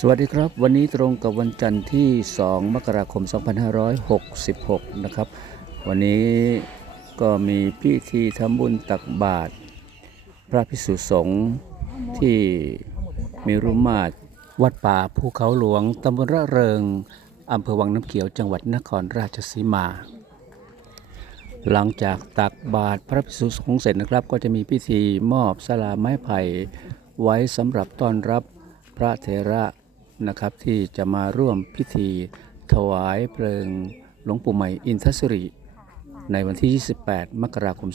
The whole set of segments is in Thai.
สวัสดีครับ วันนี้ตรงกับวันจันทร์ที่ 2 มกราคม 2566 นะครับ วันนี้ก็มีพิธีทำบุญตักบาตรพระภิกษุสงฆ์ที่มีรุมาตรวัดป่าภูเขาหลวงตำบลระเริงอำเภอวังน้ำเขียวจังหวัดนครราชสีมา หลังจากตักบาตรพระภิกษุสงฆ์เสร็จนะครับ ก็จะมีพิธีมอบสลาไม้ไผ่ไว้สำหรับต้อนรับพระเถระ นะครับที่จะมาร่วมพิธีถวายเพลิงหลวงปู่ใหม่อินทศริในวันที่ 28 มกราคม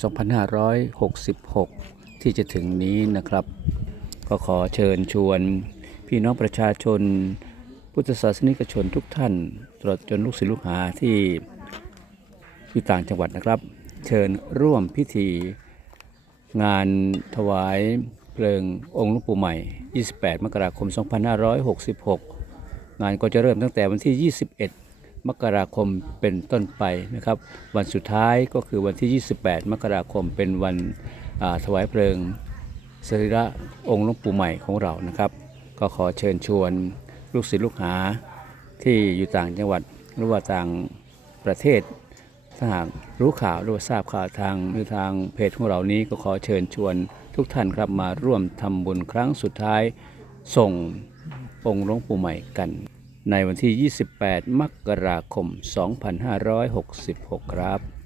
2566 ที่จะถึงนี้นะครับ ก็ขอเชิญชวนพี่น้องประชาชน พุทธศาสนิกชนทุกท่านตลอดจนลูกศิษย์ลูกหาที่อยู่ต่างจังหวัดนะครับ เชิญร่วมพิธีงานถวาย เพลิงองค์หลวงปู่ใหม่ 28 มกราคม 2566 งานก็จะเริ่มตั้งแต่วันที่ 21 มกราคมเป็นต้นไปนะครับ วันสุดท้ายก็คือวันที่ 28 มกราคมเป็นวันถวายเพลิงสรีระองค์หลวงปู่ใหม่ของเรานะครับ ก็ขอเชิญชวนลูกศิษย์ลูกหาที่อยู่ต่างจังหวัดหรือว่าต่างประเทศถ้าหากรู้ข่าวหรือว่าทราบข่าวทางหรือทางเพจของเรานี้ก็ขอเชิญชวน ทุกท่านครับมาร่วมทำบุญครั้งสุดท้าย ส่งองค์หลวงปู่ใหม่กัน ในวันที่ 28 มกราคม 2566 ครับ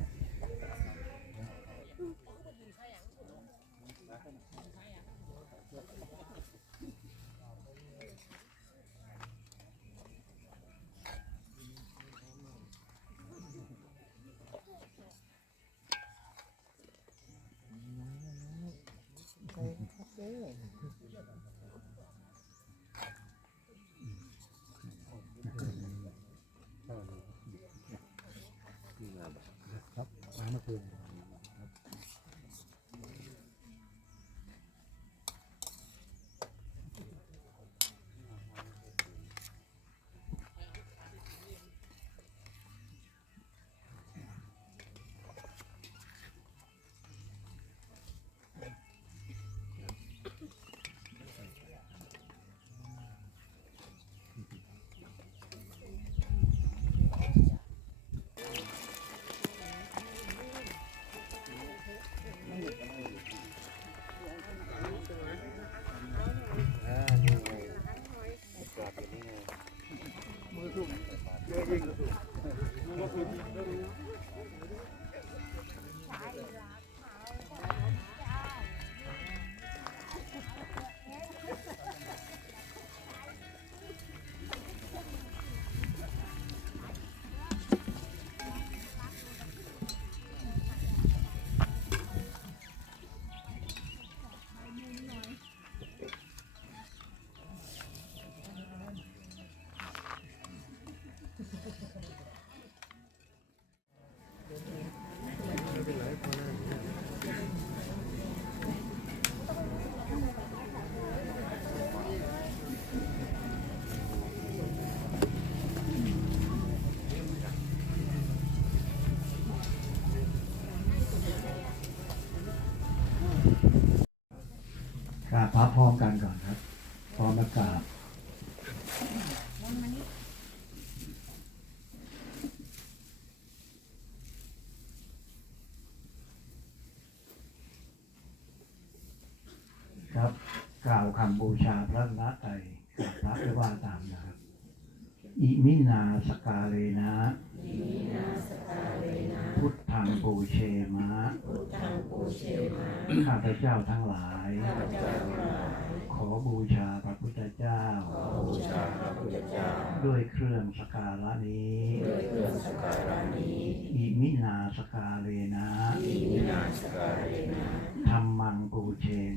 ก คำบูชาพระรัตน์ไตรกับพระไม่ว่าตามนะครับอิมินาสกาเลนะพุทธังปูเชมะข้าพเจ้าทั้งหลาย ขอบูชาพระพุทธเจ้า ด้วยเครื่องสกการะนี้อิมินาสกาเลนะธรรมังปูเชม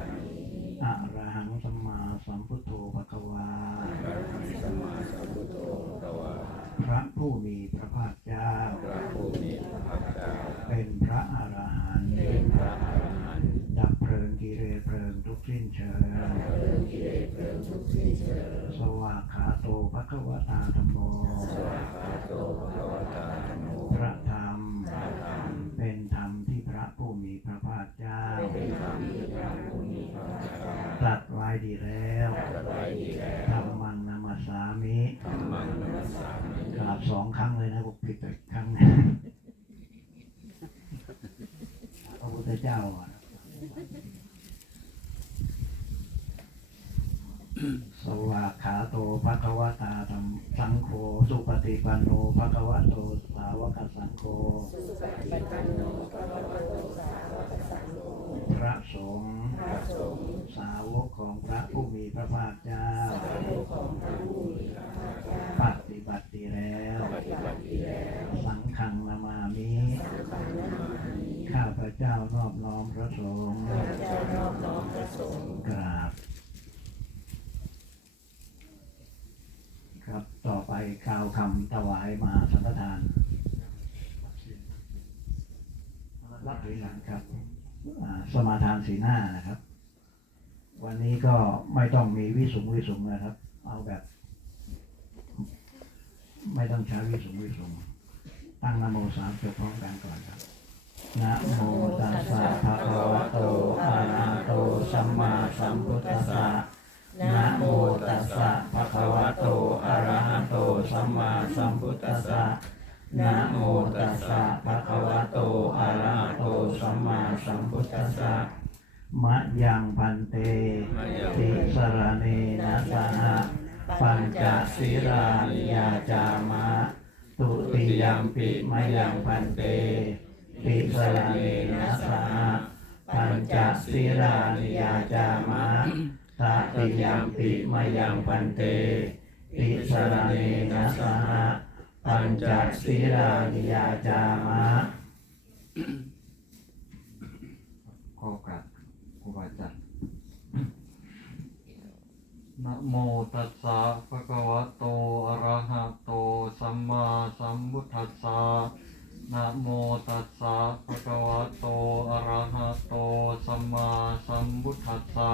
สัมพุทโธภะคะวา พระผู้มีพระภาคเจ้าพระผู้มีพระภาคเจ้าเป็นพระอรหันต์เป็นพระอรหันต์ดับเพลิงกิเลสเพลิงทุกสิ้นเชิงสวากขาโตภะคะวตาธัมโม สวากขาโตภะคะวตาธัมโม พระธรรม พระธรรม เป็นธรรมที่พระผู้มีพระภาคเจ้า เป็นธรรมที่พระผู้มีพระภาคเจ้า ตรัสไว้ดีแล้ว ตรัสไว้ดีแล้ว ธรรมังนามาสามิ ธรรมังนัมสสามิ กราบสองครั้งเลยนะผมผิดไปครั้งหนึงพระพุทธเจ้าอะสวากขาโตภะคะวตาธรรมสังโฆสุปฏิปันโนภะคะวะโตสาวกสังโฆพระสงฆ์ พระสงฆ์ สาวกของพระผู้มีพระภาคเจ้า ปฏิบัติดีแล้ว ปฏิบัติดีแล้ว สังฆังนามามิ ข้าพระเจ้านอบน้อมพระสงฆ์ เจ้านอบน้อมพระสงฆ์ กราบ ครับต่อไปกล่าวคำถวายมหาสังฆทาน รับหรือยังครับอ่าส มาทานสีหน้านะครับ วันนี้ก็ไม่ต้องมีวิสุงวิสุงนะครับ เอาแบบ ไม่ต้องใช้วิสุงวิสุงตั้งนโมสามจบพร้อมกันก่อนครับนะโมตัสสะภะคะวะโตอะระหะโตสัมมาสัมพุทธัสสะนะโมตัสสะภะคะวะโตอะระหะโตสัมมาสัมพุทธัสสะ นะโมตัสสะภะคะวะโต อะระหะโต สัมมาสัมพุทธัสสะ มะยังพันเตติสรเนนะสหะปัญจศีรานิยาจามะ ตุติยมปิมะยังพันเตติสรเนนะสหะปัญจศีรานิยาจามะตติยมปิมะยังพันเตติสรเนนะสหะ ปัญจศีรานิยาจามะขอกราบครูบาอาจารย์นะโมตัสสะภะคะวะโต อะระหะโต สัมมาสัมพุทธัสสะนะโมตัสสะภะคะวะโต อะระหะโต สัมมาสัมพุทธัสสะ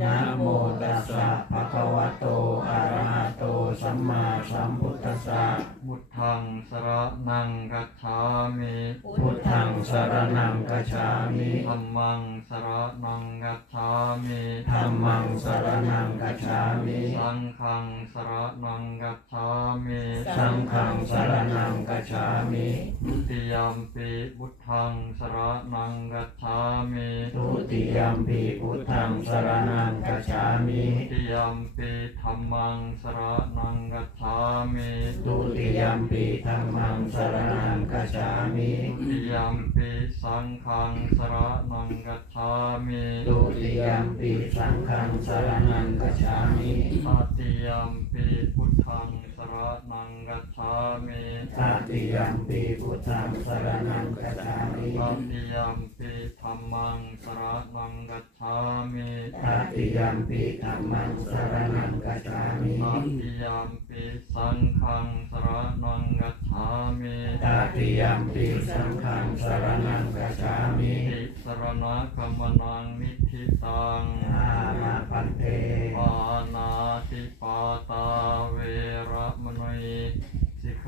นะโมตัสสะภะคะวะโต อะระหะโต สัมมาสัมพุทธัสสะ พุทธังสระนังกัจฉามิพุทธังสรณังกัจฉามิธัมมังสระนังกัจฉามิธัมมังสรณังกัจฉามิสังฆังสระนังกัจฉามิสังฆังสรณังกัจฉามิทุติยมปีพุทธังสระนังกัจฉามิทุติยมปีพุทธังสรณังกัจฉามิทุติยมปีธัมมังสระนังกัจฉามิทุติยมปีธัมมังสรณังกัจฉามิทุติยมปีสังฆังสระนังกัจฉามิทุติยมปีสังฆังสรณังกัจฉามิตติยมปีพุทธัง ตติยมปีพุทธังสรณังกัจฉามิตติยมปีธัมมังสระนังกัจฉามิตติยมปีธัมมังสรณังกัจฉามิตติยมปีสังฆังสระนังกัจฉามิตติยมปีสังฆังสรณังกัจฉามิติสรณะกัมมนังนิธิตังอามาปันเตปานาติปาตาเวระมณีสิก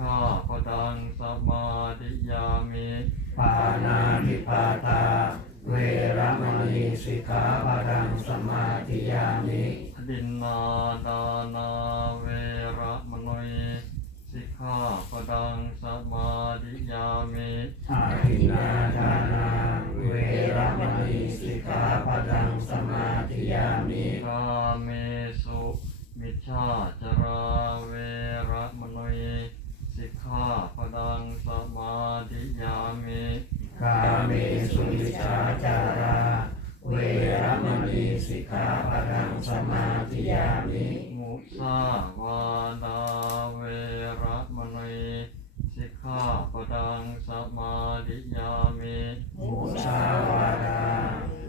ขาปดังสมาธิยามิปานาติปาตา เวระมณีสิกขาปดังสมาธิยามิดินนาดานาเวระมณีสิกขาปดังสมาธิยามิอาทินนาทานาเวระมณีสิกขาปดังสมาธิยามิกาเมสุมิจฉาจาราเวระมณี สิกขาปดังสมาธิยามิกาเมสุมิชาจาราเเวรมณีสิกขาปะทังสมาธิยามิมุสาวาดาเวระมณีสิกขาปะดังสมาธิยามิมุสาวาทา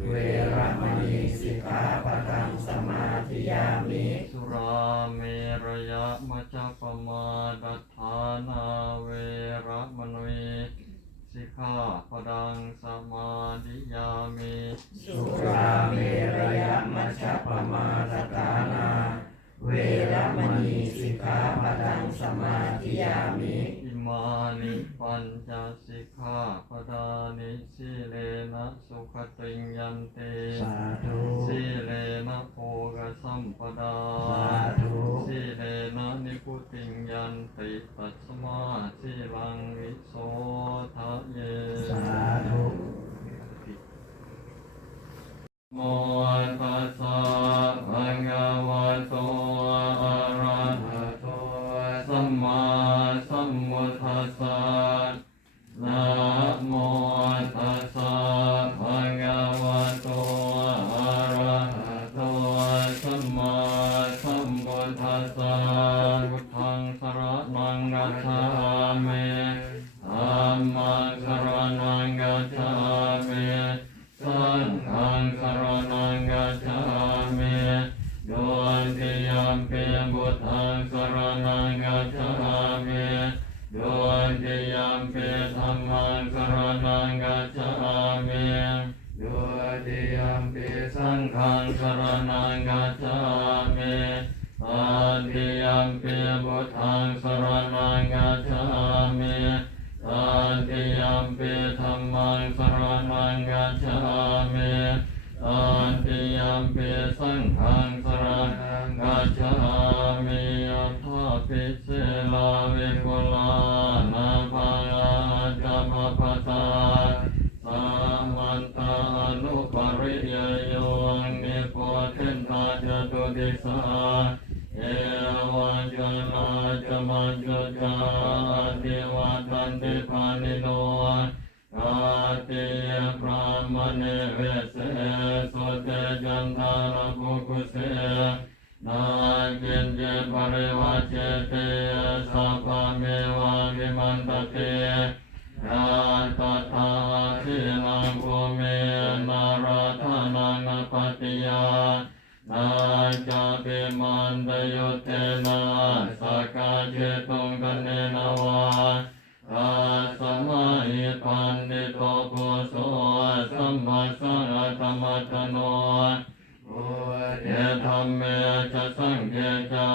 เวรมณีสิกขาปะทังสมาธิยามิสุราเมรยะมัจจปมาดั ขาพดังสมาธิยามิสุราเมระยะมัชฌปมาสตานา เวรมณีสิกขาปดังสมาธิยามิอิ มานิปัญจสิกขาปดานิสิเลนะสุขติงยันเตสาธุสิเลนะโภกสัมปดาสาธุสิเลนะนิพุติงยันติตัสมาสิลังวิโสทะเยสาธุโมตัสสะภะคะวะโตอะระหะโตสัมมาสัมพุทธัสสะ น อาติยัมปิบุตตังสรณังกัจฉามิตันติยัมปิธรรมังสรณังกัจฉามิตันติยัมปิสังฆัง จุจาติวัตันติปานิโนกาติยพระมณีเวเสสุเตจันทารภุกุเสนาคินเจปริวัจเจเตสัพพะเมวะวิมันตเตยาตถาสิลังภูเมนาราธานังอปติยา นาจาปิมันตยุเตนะสกาเจตุงกันเนนวาอาสมาหิปันติโตโกโสสัมมาสังฆรรมตโนโอเยธรรมเมจะสังเกจา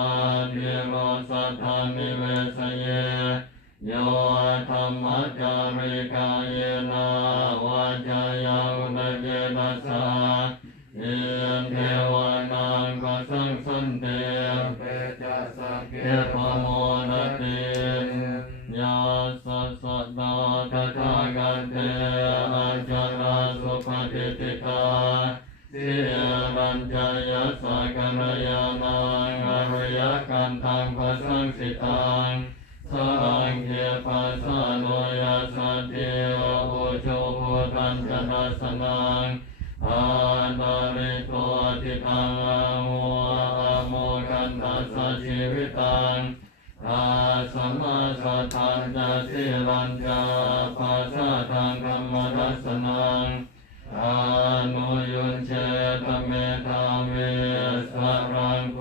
ทิโรสัทธานิเวสเยโยธรรมจาริกายนาวาจายาอุนเจตัสสา เยนเทวานังก็สังสันเตเปจัสสะเกปโมนติยาสัสสะดาตถากันเตอาจาราสุปฏิติกาสิรัญจายสักนยานังอริยกันตังภาสังสิตังสังเกปัสสะโนยัสสะเทโอโชโพธัญจนาสนัง อาณาริโตติทังอาโมอาโมกันตัสสะชีวิตังอาสัมมาสัทธันจะสิลัญจาภาษาทางกรรมรัสนังอานุยุนเชตเมธาเวสรัง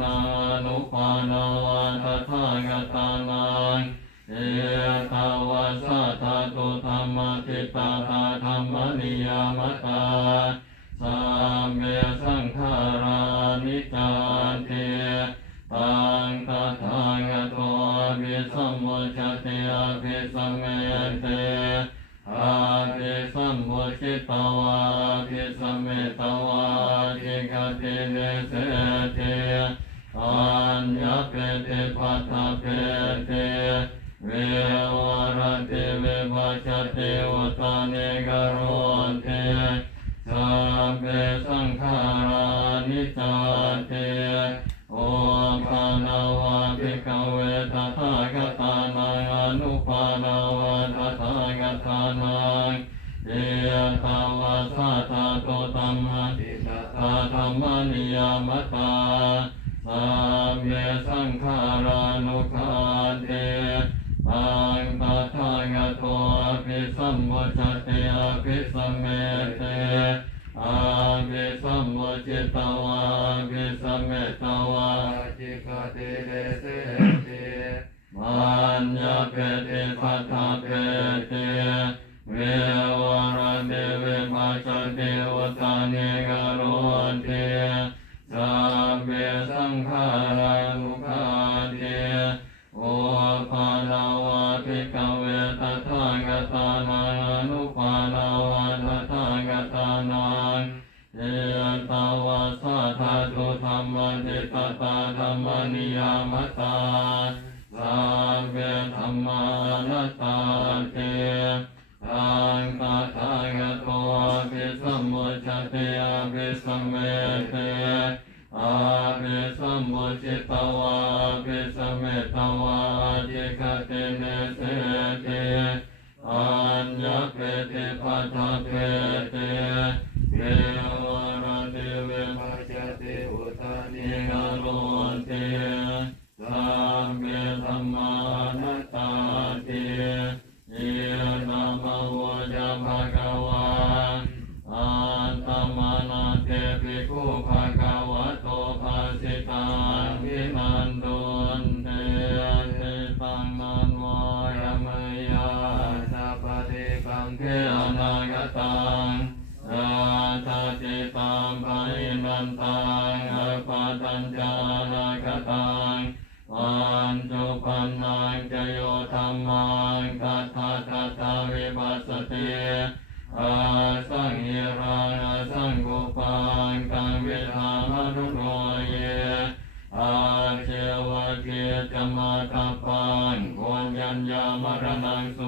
นานุปานาวาตถาคตานังเอตาวาสัทาตุธรรมติตาตาธรรมนิยามตาสามเมสังฆนิจจติตังตถาคตโตภิสัมมุชติอภิสัมเมเตอาภิสัมมุชิตวาภิสัมเมตวาจิกติเนเสติ อัญญเปติปัตตาเปติเววรติเวปัชติอุตานิกโรติสัพเพสังขารานิจจติโอปานาวาภิกเวตาคตานังอนุปานาวาตถาตานังเอตาวาสัทธาโตตัมมาติตาธรรมนิยามตา เมสังขารานุภาเทตังตถาคตโตภิสัมมุชติอภิสัมเมเตอภิสัมมุจิตวาภิสัมเมตวาจิกติเดเสติมันยาเปติปัฏฐาเปติเววรเดเวปัสสติอุตานิก เพสังขารานุภาเทโอภาลาวาภิกขเวตถาคตานังอนุภาลาวาตถาคตานังเอตาวาสัทธาตุธรรมติตตาธรรมนิยามตาสัพเพธรรมานัตตาเตตังตถาคตโตภิสัมมุชติอภิสัมเมเต มุจิตวา นุโรเยอาเชวะเกตมาตาปังควรยัญญามรณังสุ